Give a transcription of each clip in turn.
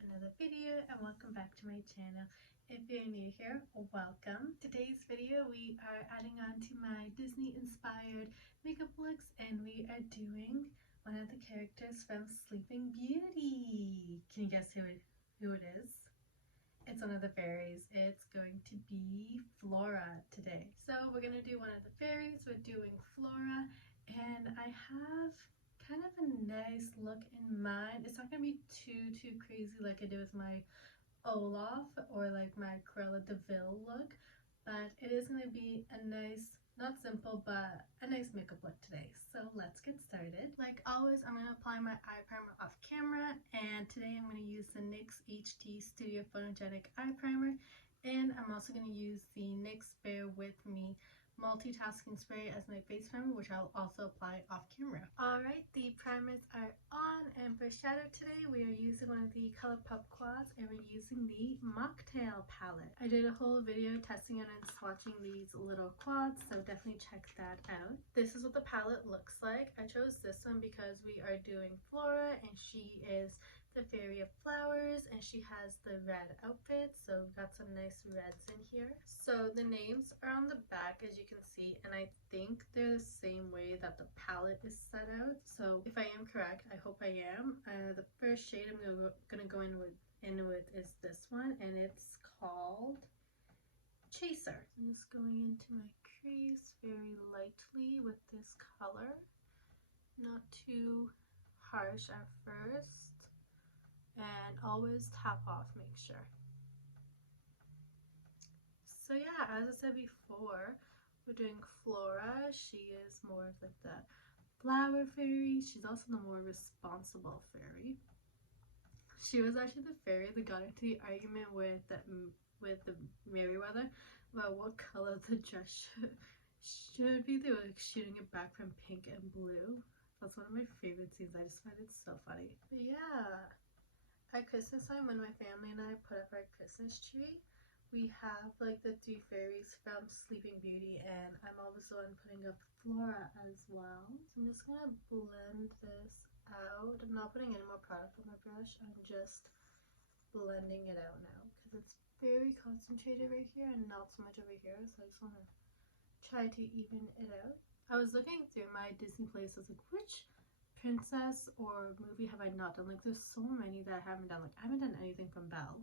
another video and welcome back to my channel. If you're new here, welcome. Today's video we are adding on to my Disney inspired makeup looks and we are doing one of the characters from Sleeping Beauty. Can you guess who it is? It's one of the fairies. It's going to be Flora today. So we're going to do one of the fairies. We're doing Flora and I have kind of a nice look in mind. It's not going to be too crazy like I did with my Olaf or like my Cruella de Vil look, but it is going to be a nice, not simple, but a nice makeup look today. So let's get started. Like always, I'm going to apply my eye primer off camera, and today I'm going to use the NYX HD Studio Photogenic Eye Primer, and I'm also going to use the NYX Bare With Me multitasking spray as my face primer, which I'll also apply off camera. Alright, the primers are on, and for shadow today we are using one of the Colourpop quads and we're using the Mocktail palette. I did a whole video testing it and swatching these little quads, so definitely check that out. This is what the palette looks like. I chose this one because we are doing Flora and she is the fairy of flowers and she has the red outfit, so we've got some nice reds in here. So the names are on the back, as you can see, and I think they're the same way that the palette is set out. So if I am correct, I hope I am. The first shade I'm gonna go in with is this one, and it's called Chaser. I'm just going into my crease very lightly with this color, not too harsh at first. And always tap off, make sure. So yeah, as I said before, we're doing Flora. She is more of like the flower fairy. She's also the more responsible fairy. She was actually the fairy that got into the argument with the Merryweather about what color the dress should be. They were like shooting it back from pink and blue. That's one of my favorite scenes. I just find it so funny. But yeah. At Christmas time, when my family and I put up our Christmas tree, we have like the three fairies from Sleeping Beauty, and I'm always the one putting up Flora as well. So I'm just gonna blend this out. I'm not putting any more product on my brush. I'm just blending it out now because it's very concentrated right here and not so much over here. So I just want to try to even it out. I was looking through my Disney plays. I was like, which princess or movie have I not done? Like there's so many that I haven't done. Like I haven't done anything from Belle.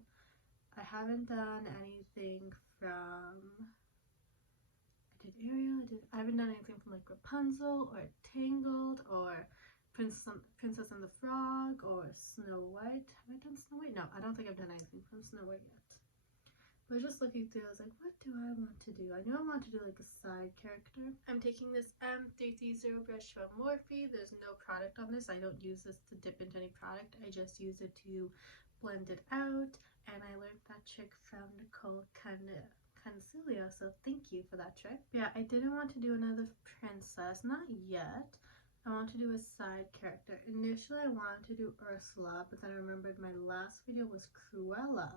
I haven't done anything from, I did Ariel, I haven't done anything from like Rapunzel or Tangled or Princess and the Frog or Snow White. Have I done Snow White? No, I don't think I've done anything from Snow White yet. But just looking through, I was like, what do I want to do? I know I want to do like a side character. I'm taking this M330 brush from Morphe. There's no product on this. I don't use this to dip into any product. I just use it to blend it out. And I learned that trick from Nicole Cancelio, so thank you for that trick. Yeah, I didn't want to do another princess, not yet. I want to do a side character. Initially, I wanted to do Ursula, but then I remembered my last video was Cruella.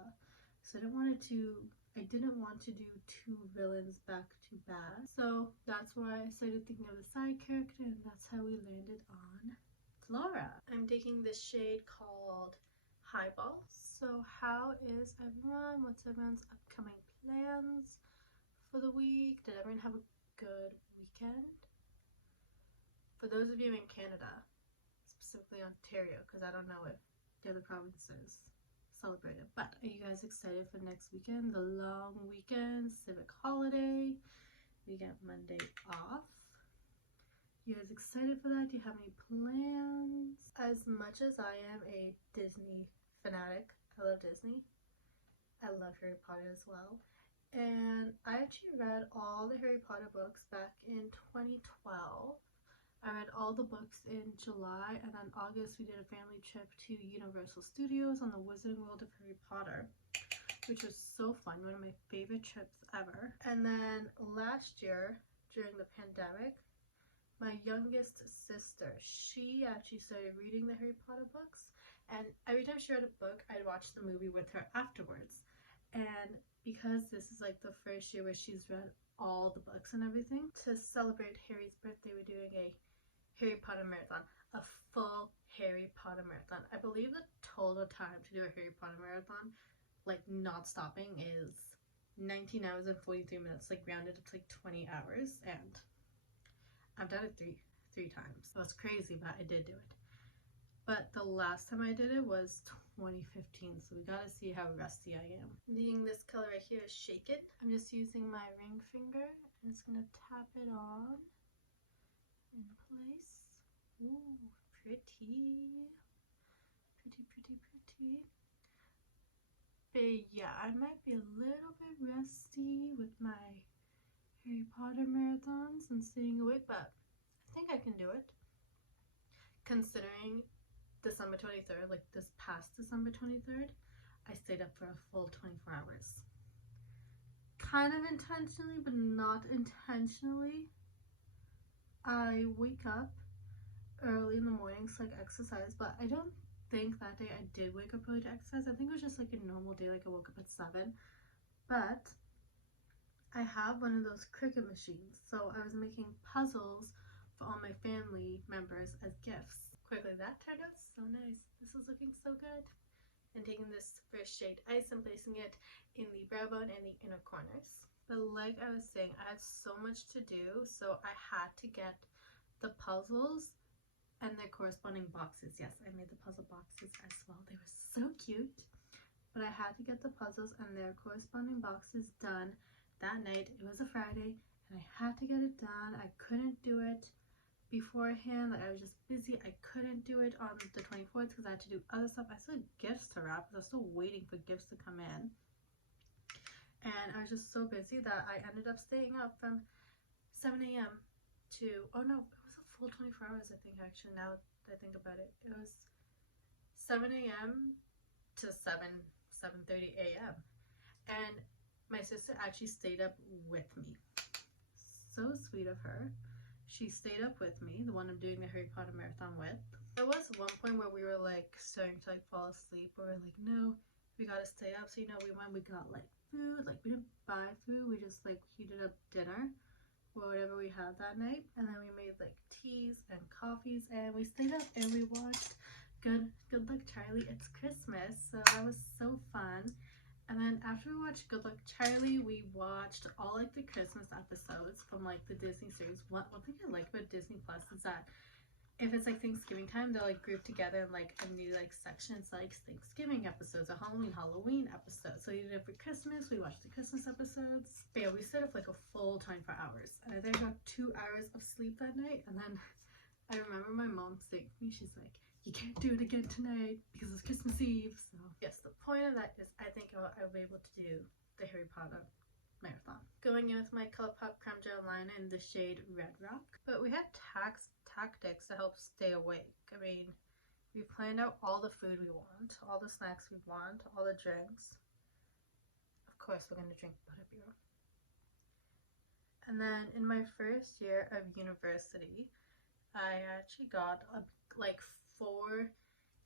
So I didn't want to do two villains back to back. So that's why I started thinking of a side character, and that's how we landed on Flora. I'm taking this shade called Highball. So how is everyone? What's everyone's upcoming plans for the week? Did everyone have a good weekend? For those of you in Canada, specifically Ontario, because I don't know if the other provinces celebrated, but are you guys excited for next weekend, the long weekend, civic holiday? We get Monday off. You guys excited for that? Do you have any plans? As much as I am a Disney fanatic, I love Disney, I love Harry Potter as well, and I actually read all the Harry Potter books back in 2012. I read all the books in July, and then August we did a family trip to Universal Studios on the Wizarding World of Harry Potter, which was so fun, one of my favorite trips ever. And then last year, during the pandemic, my youngest sister, she actually started reading the Harry Potter books, and every time she read a book, I'd watch the movie with her afterwards. And because this is like the first year where she's read all the books and everything, to celebrate Harry's birthday, we're doing a Harry Potter marathon, a full Harry Potter marathon. I believe the total time to do a Harry Potter marathon, like not stopping, is 19 hours and 43 minutes, like rounded up to like 20 hours, and I've done it three times. So it's crazy, but I did do it. But the last time I did it was 2015, so we gotta see how rusty I am. Being this color right here is Shake It. I'm just using my ring finger and it's gonna tap it on in place. Ooh, pretty. Pretty. But yeah, I might be a little bit rusty with my Harry Potter marathons and staying awake, but I think I can do it. Considering December 23rd, like this past December 23rd, I stayed up for a full 24 hours. Kind of intentionally, but not intentionally. I wake up early in the mornings to like exercise, but I don't think that day I did wake up early to exercise. I think it was just like a normal day, like I woke up at 7. But I have one of those Cricut machines, so I was making puzzles for all my family members as gifts. Quickly, that turned out so nice. This is looking so good. And taking this first shade Ice and placing it in the brow bone and the inner corners. But like I was saying, I had so much to do, so I had to get the puzzles and their corresponding boxes. Yes, I made the puzzle boxes as well. They were so cute. But I had to get the puzzles and their corresponding boxes done that night. It was a Friday and I had to get it done. I couldn't do it beforehand. Like, I was just busy. I couldn't do it on the 24th because I had to do other stuff. I still had gifts to wrap because I was still waiting for gifts to come in. And I was just so busy that I ended up staying up from 7 a.m. to, oh no, it was a full 24 hours I think, actually, now that I think about it. It was 7 a.m. to 7:30 a.m. And my sister actually stayed up with me. So sweet of her. She stayed up with me, the one I'm doing the Harry Potter marathon with. There was one point where we were like starting to like fall asleep, but we were like, no, we gotta stay up. So you know, we got like food, like we didn't buy food, we just like heated up dinner or whatever we had that night, and then we made like teas and coffees, and we stayed up and we watched Good Luck Charlie, It's Christmas. So that was so fun. And then after we watched Good Luck Charlie, we watched all like the Christmas episodes from like the Disney series. One thing I like about Disney Plus is that if it's like Thanksgiving time, they'll like group together in like a new like sections, like Thanksgiving episodes, a Halloween episode. So you did it for Christmas, we watched the Christmas episodes. But yeah, we stayed up like a full 24 hours. And I think I got 2 hours of sleep that night. And then I remember my mom saying to me, she's like, you can't do it again tonight because it's Christmas Eve. So yes, the point of that is I think I'll be able to do the Harry Potter marathon. Going in with my Colourpop Creme Gel Liner in the shade Red Rock. But we had tactics to help stay awake. I mean, we planned out all the food we want, all the snacks we want, all the drinks. Of course, we're going to drink Butterbeer. And then in my first year of university, I actually got like 4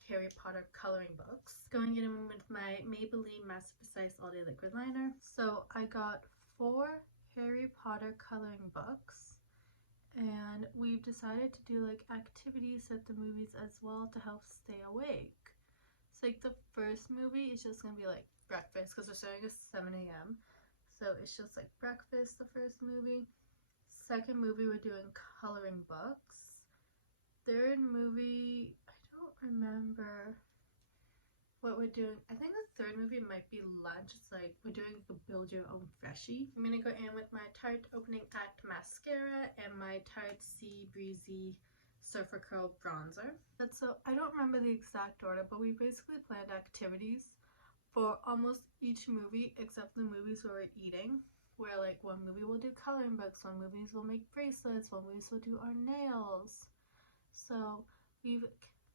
Harry Potter coloring books. Going in with my Maybelline Master Precise All Day Liquid Liner. So I got 4 Harry Potter coloring books, and we've decided to do like activities at the movies as well to help stay awake. So like the first movie is just gonna be like breakfast because we're starting at 7 a.m. So it's just like breakfast, the first movie. Second movie, we're doing coloring books. Third movie, I don't remember what we're doing. I think the third movie might be lunch. It's like we're doing the build your own freshie. I'm gonna go in with my Tarte Opening Act mascara and my Tarte Sea Breezy Surfer Curl bronzer. So I don't remember the exact order, but we basically planned activities for almost each movie except the movies where we're eating. Where like one movie we'll do coloring books, one movies we'll make bracelets, one movies we'll do our nails. So we've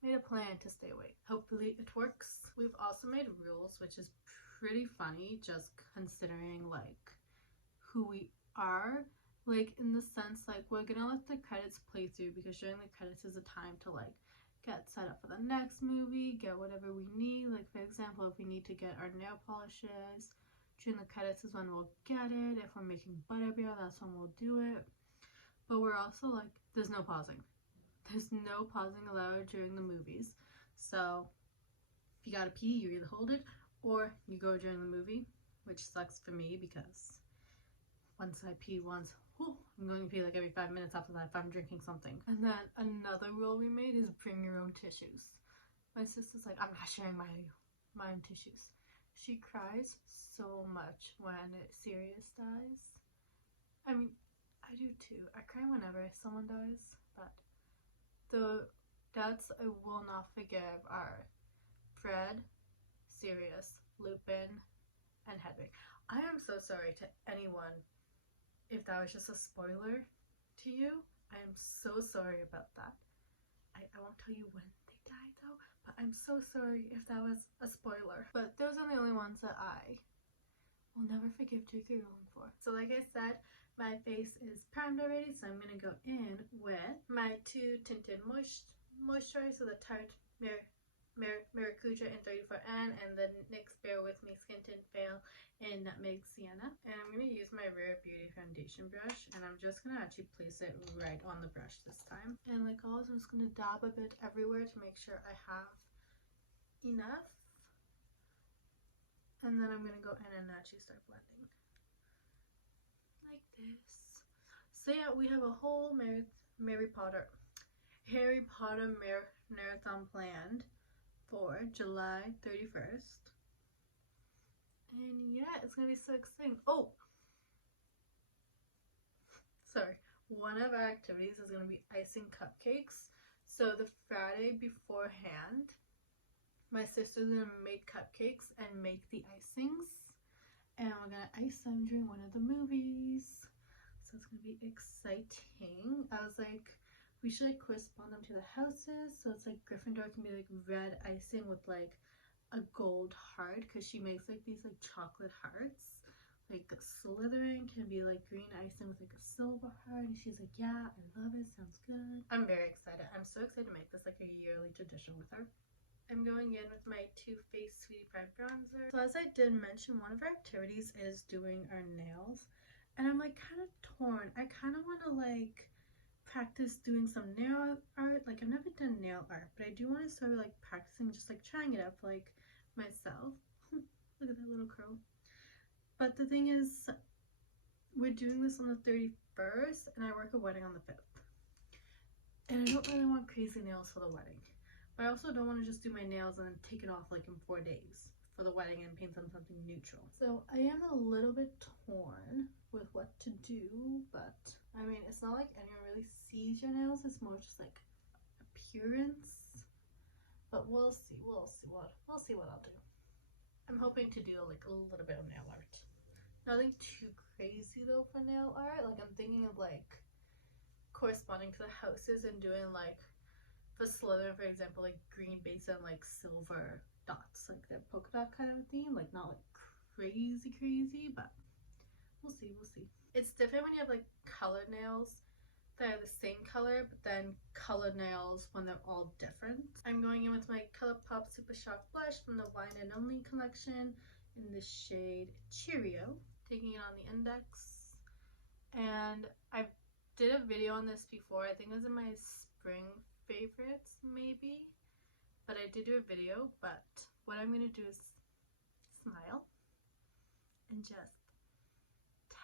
made a plan to stay awake. Hopefully it works. We've also made rules, which is pretty funny just considering like who we are. Like in the sense like we're gonna let the credits play through because during the credits is a time to like get set up for the next movie, get whatever we need. Like for example, if we need to get our nail polishes, during the credits is when we'll get it. If we're making Butterbeer, that's when we'll do it. But we're also like, there's no pausing. There's no pausing allowed during the movies. So If you gotta pee, you either hold it or you go during the movie, which sucks for me because once I pee once, whew, I'm going to pee like every 5 minutes after that if I'm drinking something. And then another rule we made is bring your own tissues. My sister's like, I'm not sharing my own tissues. She cries so much when Sirius dies. I mean, I do too. I cry whenever someone dies, but the deaths I will not forgive are Fred, Sirius, Lupin, and Hedwig. I am so sorry to anyone if that was just a spoiler to you. I am so sorry about that. I won't tell you when they died though, but I'm so sorry if that was a spoiler. But those are the only ones that I will never forgive J.K. Rowling for. So like I said, my face is primed already, so I'm going to go in with my two tinted moisturizers, so the Tarte Maracuja in 34N and the NYX Bare With Me Skin Tint Veil in Nutmeg Sienna. And I'm going to use my Rare Beauty foundation brush, and I'm just going to actually place it right on the brush this time. And like always, I'm just going to dab a bit everywhere to make sure I have enough. And then I'm going to go in and actually start blending like this. So yeah, we have a whole Harry Potter marathon planned for July 31st. And yeah, it's gonna be so exciting. Oh! Sorry. One of our activities is gonna be icing cupcakes. So the Friday beforehand, my sister's gonna make cupcakes and make the icings. And we're gonna ice them during one of the movies. So it's gonna be exciting. I was like, we should like correspond them to the houses, so it's like Gryffindor can be like red icing with like a gold heart, because she makes like these like chocolate hearts. Like Slytherin can be like green icing with like a silver heart, and she's like, yeah, I love it, sounds good. I'm very excited. I'm so excited to make this like a yearly tradition with her. I'm going in with my Too Faced Sweetie Pie bronzer. So as I did mention, one of our activities is doing our nails, and I'm like kind of torn. I kind of want to like practice doing some nail art. Like I've never done nail art, but I do want to start like practicing, just like trying it out for like myself. Look at that little curl. But the thing is, we're doing this on the 31st and I work a wedding on the 5th, and I don't really want crazy nails for the wedding, but I also don't want to just do my nails and then take it off like in 4 days for the wedding and paint them something neutral. So I am a little bit torn with what to do, but I mean, it's not like anyone really sees your nails, it's more just like appearance. But we'll see what I'll do. I'm hoping to do like a little bit of nail art. Nothing too crazy though for nail art. Like I'm thinking of like corresponding to the houses and doing like for Slytherin, for example, like green base and like silver dots, like that polka dot kind of theme. Like not like crazy, but we'll see. It's different when you have like colored nails that are the same color, but then colored nails when they're all different. I'm going in with my Colourpop Supershock blush from the Wine and Only collection in the shade Cheerio. Taking it on the index. And I did a video on this before. I think it was in my spring favorites maybe. But I did do a video, but what I'm going to do is smile and just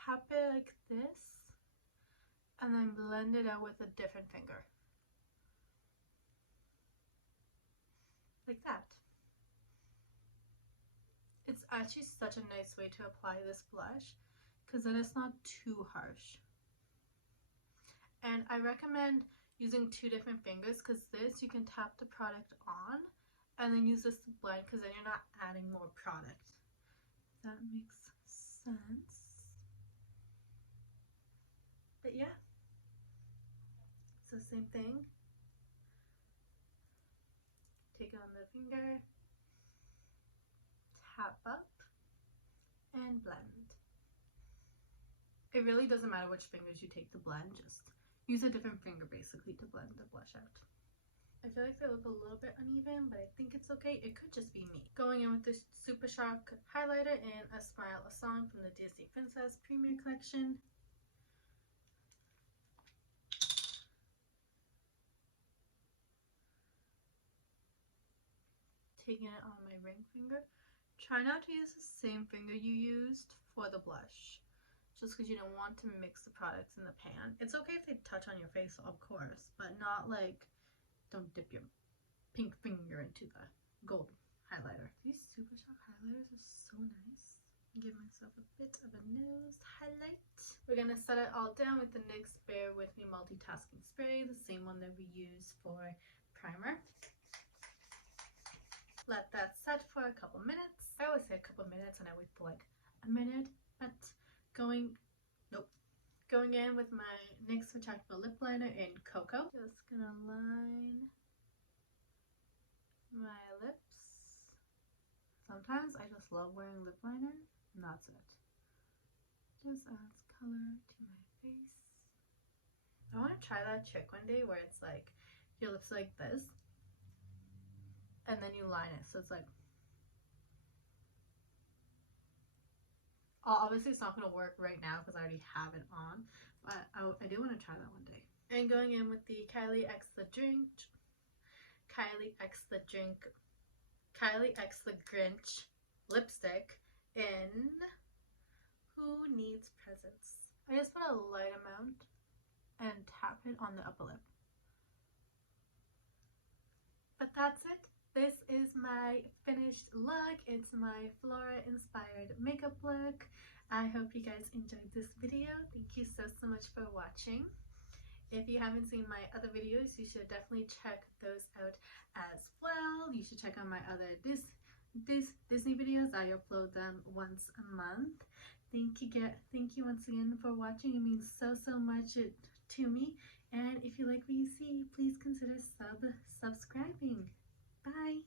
tap it like this and then blend it out with a different finger. Like that. It's actually such a nice way to apply this blush because then it's not too harsh. And I recommend using 2 different fingers because this you can tap the product on and then use this to blend, because then you're not adding more product. If that makes sense. But yeah, so same thing. Take it on the finger, tap up, and blend. It really doesn't matter which fingers you take to blend, just use a different finger basically to blend the blush out. I feel like they look a little bit uneven, but I think it's okay. It could just be me. Going in with this Supershock Highlighter in A Smile, A Song from the Disney Princess Premiere Collection. taking it on my ring finger. Try not to use the same finger you used for the blush, just because you don't want to mix the products in the pan. It's okay if they touch on your face, of course, but not like, don't dip your pink finger into the gold highlighter. These Supershock highlighters are so nice. Give myself a bit of a nose highlight. We're gonna set it all down with the NYX Bare With Me multitasking spray, the same one that we use for primer. Let that set for a couple minutes. I always say a couple minutes and I wait for like a minute, but going in with my NYX Retractable lip liner in Cocoa. Just gonna line my lips. Sometimes I just love wearing lip liner, and that's it. Just adds color to my face. I want to try that trick one day where it's like your lips like this and then you line it, so it's like, obviously it's not going to work right now because I already have it on, but I do want to try that one day. And going in with the Kylie X the Grinch lipstick in Who Needs Presents. I just put a light amount and tap it on the upper lip. But that's it. This is my finished look. It's my Flora inspired makeup look. I hope you guys enjoyed this video. Thank you so much for watching. If you haven't seen my other videos, you should definitely check those out as well. You should check out my other Disney videos. I upload them once a month. Thank you once again for watching. It means so much to me. And if you like what you see, please consider subscribing. Bye.